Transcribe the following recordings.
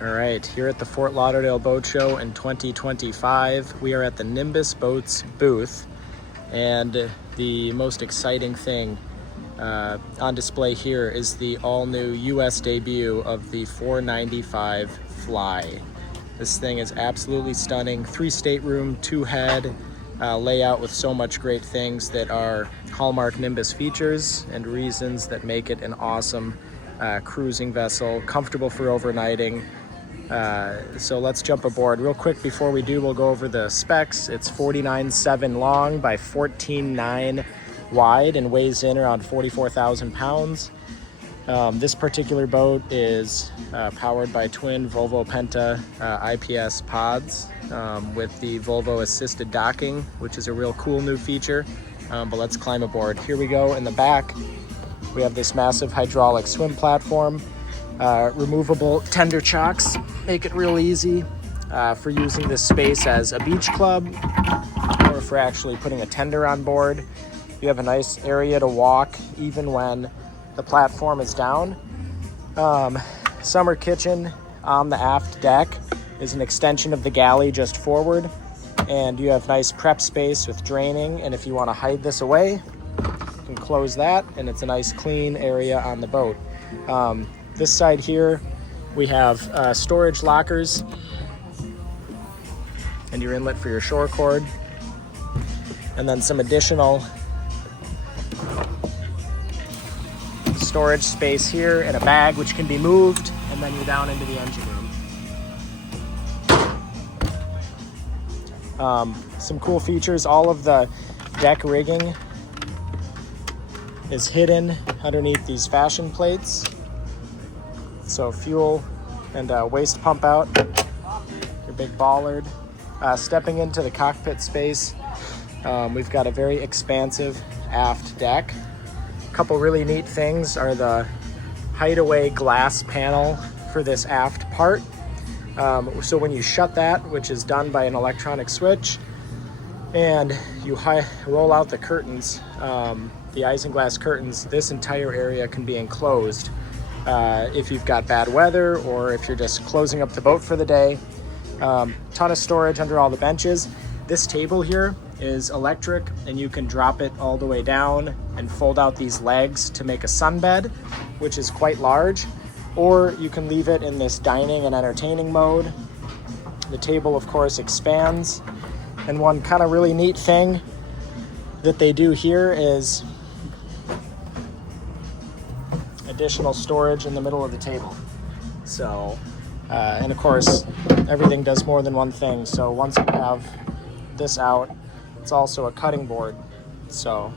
All right, here at the Fort Lauderdale Boat Show in 2025, we are at the Nimbus Boats booth, and the most exciting thing on display here is the all-new US debut of the 495 Fly. This thing is absolutely stunning. 3 stateroom, 2 head layout with so much great things that are hallmark Nimbus features and reasons that make it an awesome cruising vessel, comfortable for overnighting. So let's jump aboard real quick. Before we do, we'll go over the specs. It's 49.7 long by 14.9 wide and weighs in around 44,000 pounds. This particular boat is powered by twin Volvo Penta IPS pods with the Volvo assisted docking, which is a real cool new feature. But let's climb aboard. Here we go. In the back, we have this massive hydraulic swim platform. Removable tender chocks make it real easy for using this space as a beach club or for actually putting a tender on board. You have a nice area to walk even when the platform is down. Summer kitchen on the aft deck is an extension of the galley just forward, and you have nice prep space with draining, and if you want to hide this away, you can close that, and it's a nice clean area on the boat. This side here, we have storage lockers and your inlet for your shore cord, and then some additional storage space here and a bag which can be moved, and then you're down into the engine room. Some cool features, all of the deck rigging is hidden underneath these fashion plates. So fuel and waste pump out, your big bollard. Stepping into the cockpit space, we've got a very expansive aft deck. A couple really neat things are the hideaway glass panel for this aft part. So when you shut that, which is done by an electronic switch, and you roll out the curtains, the isinglass curtains, this entire area can be enclosed. If you've got bad weather or if you're just closing up the boat for the day. Ton of storage under all the benches. This table here is electric, and you can drop it all the way down and fold out these legs to make a sunbed, which is quite large, or you can leave it in this dining and entertaining mode. The table, of course, expands, and one kind of really neat thing that they do here is additional storage in the middle of the table. So, and of course, everything does more than one thing. So once you have this out, it's also a cutting board. So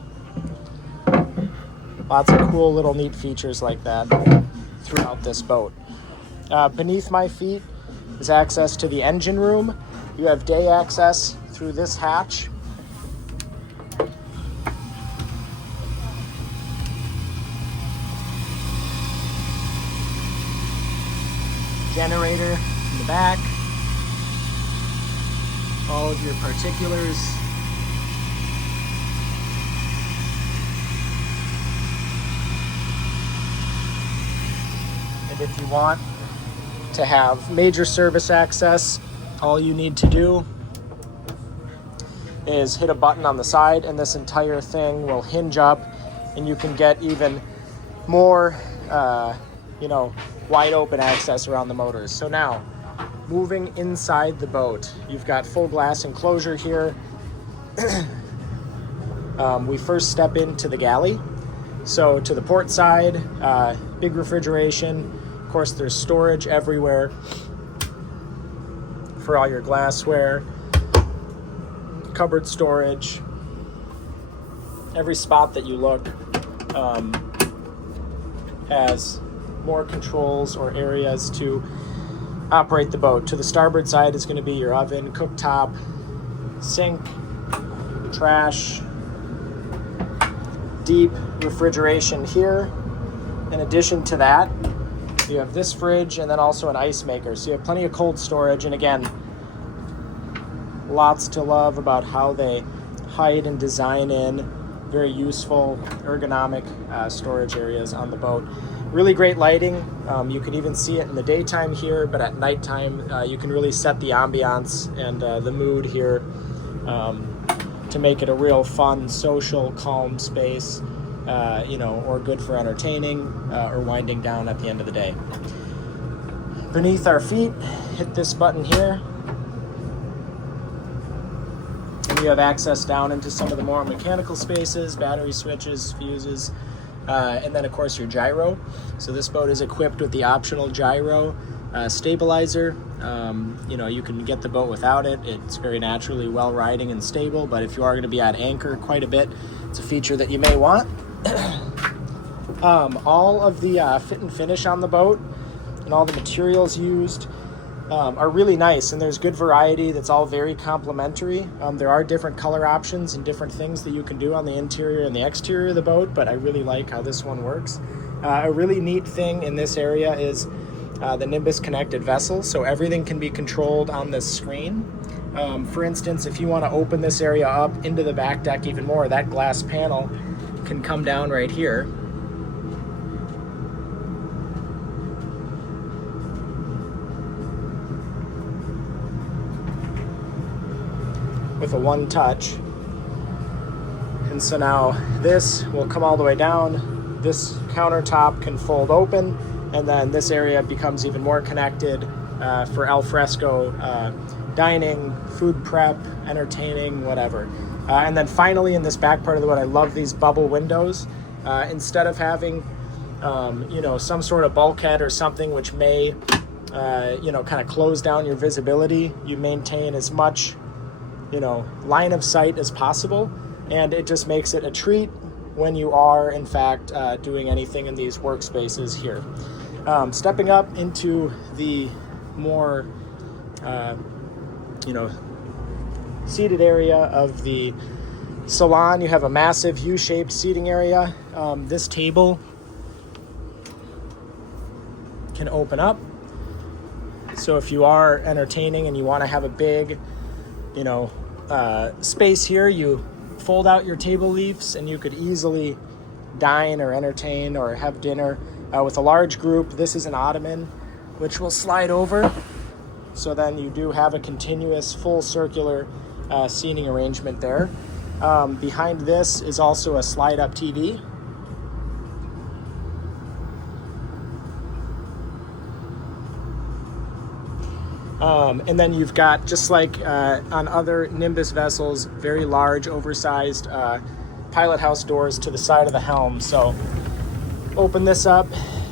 lots of cool little neat features like that throughout this boat. Beneath my feet is access to the engine room. You have day access through this hatch. Generator in the back, all of your particulars. And if you want to have major service access, all you need to do is hit a button on the side, and this entire thing will hinge up, and you can get even more wide open access around the motors. So now, moving inside the boat, you've got full glass enclosure here. We first step into the galley. So to the port side, big refrigeration. Of course, there's storage everywhere for all your glassware, cupboard storage. Every spot that you look has more controls or areas to operate the boat. To the starboard side is going to be your oven, cooktop, sink, trash, deep refrigeration here. In addition to that, you have this fridge and then also an ice maker. So you have plenty of cold storage, and again, lots to love about how they hide and design in very useful ergonomic storage areas on the boat. Really great lighting. You can even see it in the daytime here, but at nighttime you can really set the ambiance and the mood here to make it a real fun, social, calm space, or good for entertaining or winding down at the end of the day. Beneath our feet, hit this button here, and you have access down into some of the more mechanical spaces, battery switches, fuses, and then of course your gyro. So this boat is equipped with the optional gyro stabilizer. You can get the boat without it. It's very naturally well riding and stable, but if you are going to be at anchor quite a bit, it's a feature that you may want. All of the fit and finish on the boat and all the materials used are really nice, and there's good variety that's all very complementary. There are different color options and different things that you can do on the interior and the exterior of the boat, but I really like how this one works. A really neat thing in this area is the Nimbus connected vessel, so everything can be controlled on this screen. For instance, if you want to open this area up into the back deck even more, that glass panel can come down right here. With a one touch. And so now this will come all the way down. This countertop can fold open, and then this area becomes even more connected for al fresco dining, food prep, entertaining, whatever. And then finally in this back part of the boat, I love these bubble windows. Instead of having some sort of bulkhead or something which may kind of close down your visibility, you maintain as much line of sight as possible, and it just makes it a treat when you are in fact doing anything in these workspaces here. Stepping up into the more seated area of the Salon, you have a massive U-shaped seating area. This table can open up, so if you are entertaining and you want to have a big space here, you fold out your table leaves and you could easily dine or entertain or have dinner with a large group. This is an ottoman which will slide over, so then you do have a continuous full circular seating arrangement there. Behind this is also a slide up TV. And then you've got, just like on other Nimbus vessels, very large, oversized pilot house doors to the side of the helm. So open this up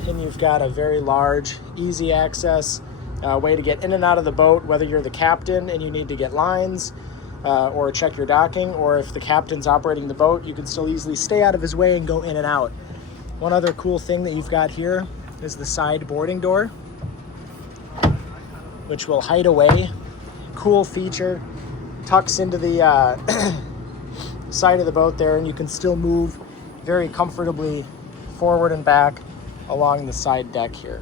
and you've got a very large, easy access way to get in and out of the boat, whether you're the captain and you need to get lines or check your docking, or if the captain's operating the boat, you can still easily stay out of his way and go in and out. One other cool thing that you've got here is the side boarding door, which will hide away. Cool feature. Tucks into the side of the boat there, and you can still move very comfortably forward and back along the side deck here.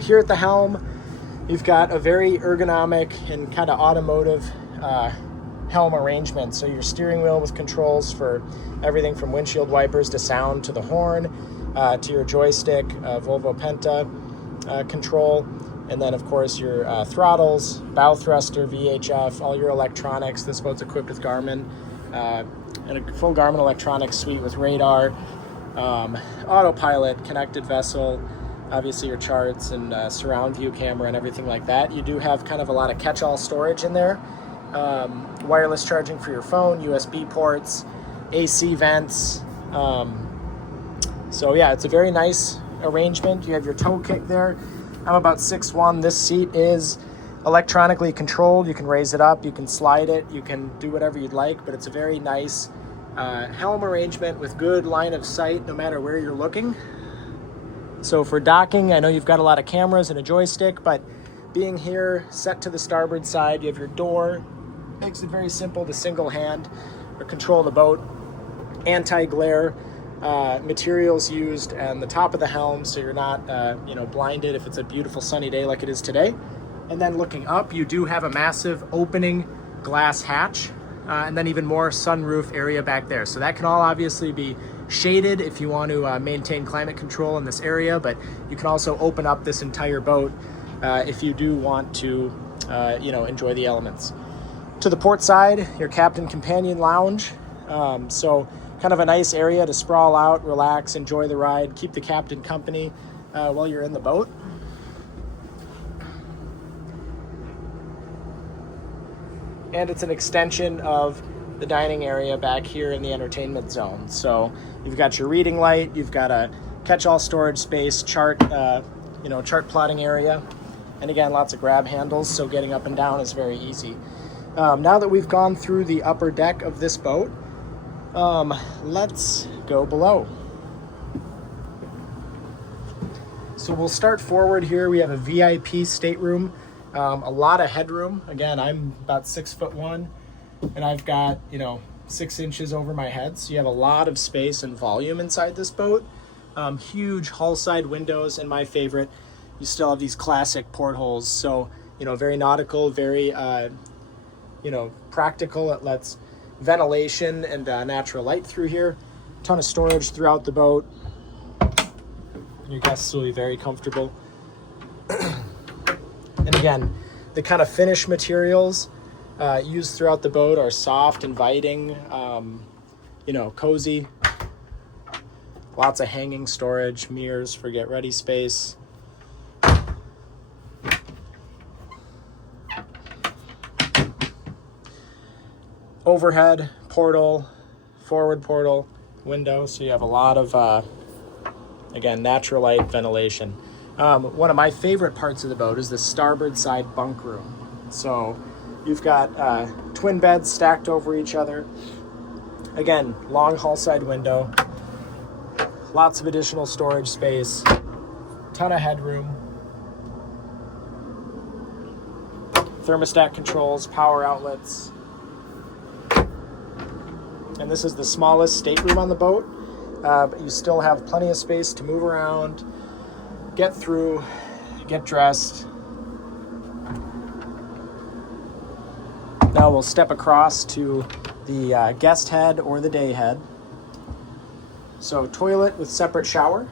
Here at the helm, you've got a very ergonomic and kind of automotive helm arrangement. So your steering wheel with controls for everything from windshield wipers to sound to the horn, to your joystick, Volvo Penta control, and then of course your throttles, bow thruster, VHF, all your electronics. This boat's equipped with Garmin and a full Garmin electronics suite with radar, autopilot, connected vessel, obviously your charts and surround view camera and everything like that. You do have kind of a lot of catch-all storage in there. Wireless charging for your phone, USB ports, AC vents. So yeah, it's a very nice arrangement. You have your toe kick there. I'm about 6'1". This seat is electronically controlled. You can raise it up, you can slide it, you can do whatever you'd like, but it's a very nice helm arrangement with good line of sight no matter where you're looking. So for docking, I know you've got a lot of cameras and a joystick, but being here set to the starboard side, you have your door. Makes it very simple to single hand or control the boat. Anti-glare materials used on the top of the helm, so you're not blinded if it's a beautiful sunny day like it is today. And then looking up, you do have a massive opening glass hatch, and then even more sunroof area back there. So that can all obviously be shaded if you want to maintain climate control in this area, but you can also open up this entire boat if you do want to, enjoy the elements. To the port side, your captain companion lounge. So kind of a nice area to sprawl out, relax, enjoy the ride, keep the captain company while you're in the boat. And it's an extension of the dining area back here in the entertainment zone. So you've got your reading light, you've got a catch-all storage space, chart plotting area. And again, lots of grab handles, so getting up and down is very easy. Now that we've gone through the upper deck of this boat, let's go below. So we'll start forward here. We have a VIP stateroom, a lot of headroom. Again, I'm about 6'1", and I've got 6 inches over my head, so you have a lot of space and volume inside this boat. Huge hull side windows, and my favorite, you still have these classic portholes. So very nautical, very practical. It lets ventilation and natural light through here. Ton of storage throughout the boat. Your guests will be very comfortable. And again, the kind of finish materials used throughout the boat are soft, inviting, cozy. Lots of hanging storage, mirrors for get ready space. Overhead portal, forward portal, window, so you have a lot of, again, natural light, ventilation. One of my favorite parts of the boat is the starboard side bunk room. So you've got twin beds stacked over each other. Again, long hull side window, lots of additional storage space, ton of headroom, thermostat controls, power outlets. And this is the smallest stateroom on the boat, but you still have plenty of space to move around, get through, get dressed. Now we'll step across to the guest head or the day head. So toilet with separate shower,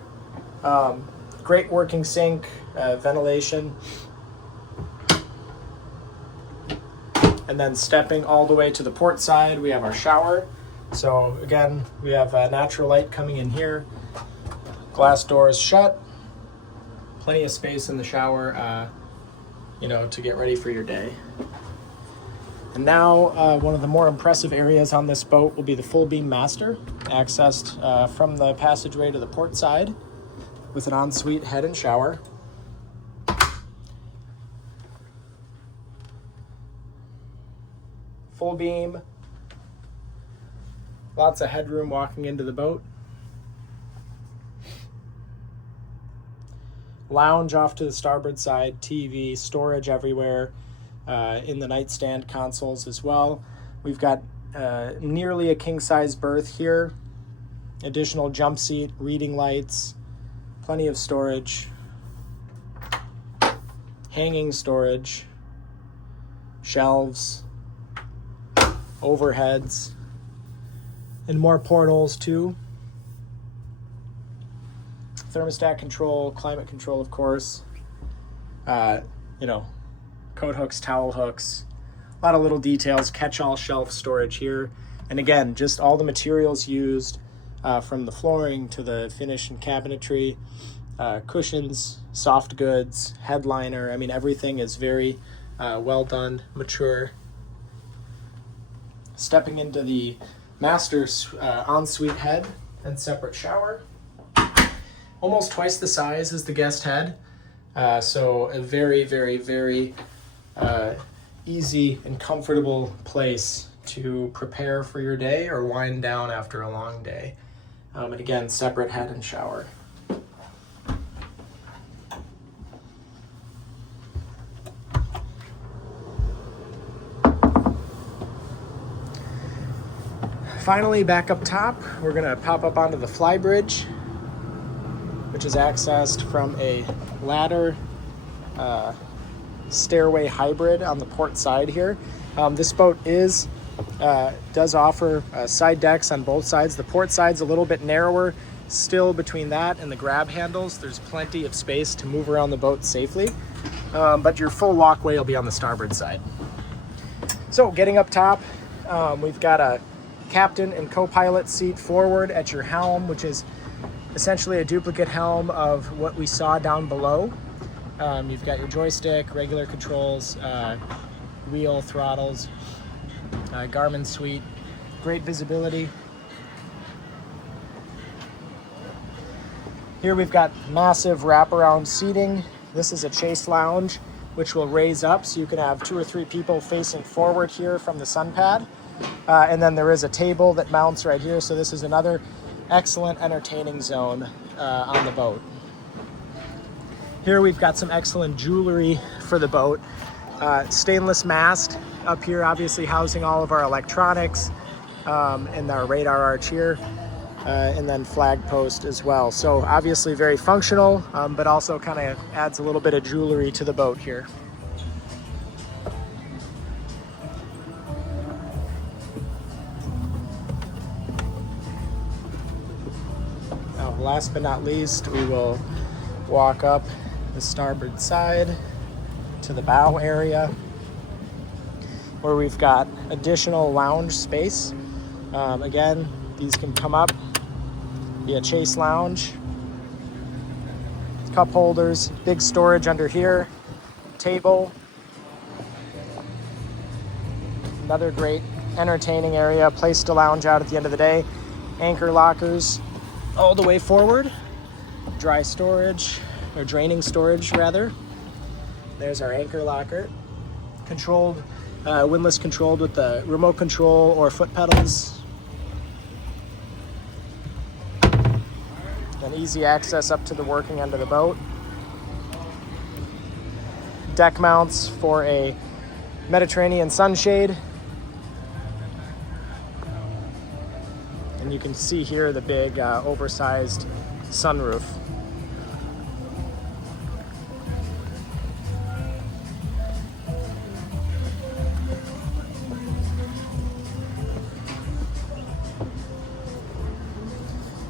great working sink, ventilation. And then stepping all the way to the port side, we have our shower. So again, we have natural light coming in here, glass doors shut, plenty of space in the shower, to get ready for your day. And now one of the more impressive areas on this boat will be the full beam master, accessed from the passageway to the port side with an ensuite head and shower. Full beam, lots of headroom walking into the boat. Lounge off to the starboard side, TV, storage everywhere, in the nightstand consoles as well. We've got nearly a king-size berth here, additional jump seat, reading lights, plenty of storage, hanging storage, shelves, overheads, and more portholes too. Thermostat control, climate control, of course. Coat hooks, towel hooks, a lot of little details, catch-all shelf storage here. And again, just all the materials used, from the flooring to the finish and cabinetry, cushions, soft goods, headliner. I mean, everything is very well done, mature. Stepping into the master's ensuite head and separate shower. Almost twice the size as the guest head. So a very, very, very easy and comfortable place to prepare for your day or wind down after a long day. And again, separate head and shower. Finally, back up top, we're gonna pop up onto the Flybridge, which is accessed from a ladder stairway hybrid on the port side here. This boat does offer side decks on both sides. The port side's a little bit narrower still between that and the grab handles. There's plenty of space to move around the boat safely, but your full walkway will be on the starboard side. So getting up top, we've got a captain and co-pilot seat forward at your helm, which is essentially a duplicate helm of what we saw down below. You've got your joystick, regular controls, wheel, throttles, Garmin suite, great visibility. Here we've got massive wraparound seating. This is a chase lounge, which will raise up so you can have 2 or 3 people facing forward here from the sun pad. And then there is a table that mounts right here. So this is another excellent entertaining zone on the boat. Here we've got some excellent jewelry for the boat. Stainless mast up here, obviously housing all of our electronics, and our radar arch here, and then flag post as well. So obviously very functional, but also kind of adds a little bit of jewelry to the boat here. Now, last but not least, we will walk up the starboard side to the bow area, where we've got additional lounge space. Again, these can come up, be a chase lounge, cup holders, big storage under here, table. Another great entertaining area, place to lounge out at the end of the day. Anchor lockers all the way forward, dry storage, or draining storage rather. There's our anchor locker, controlled, windlass controlled with the remote control or foot pedals. And easy access up to the working end of the boat. Deck mounts for a Mediterranean sunshade. And you can see here the big oversized sunroof.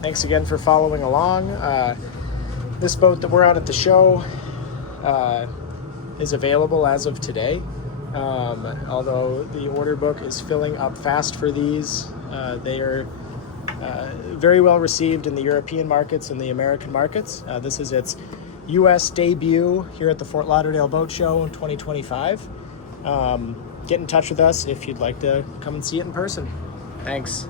Thanks again for following along. This boat that we're on at the show is available as of today. Although the order book is filling up fast for these. They are very well received in the European markets and the American markets. This is its U.S. debut here at the Fort Lauderdale Boat Show 2025. Get in touch with us if you'd like to come and see it in person. Thanks.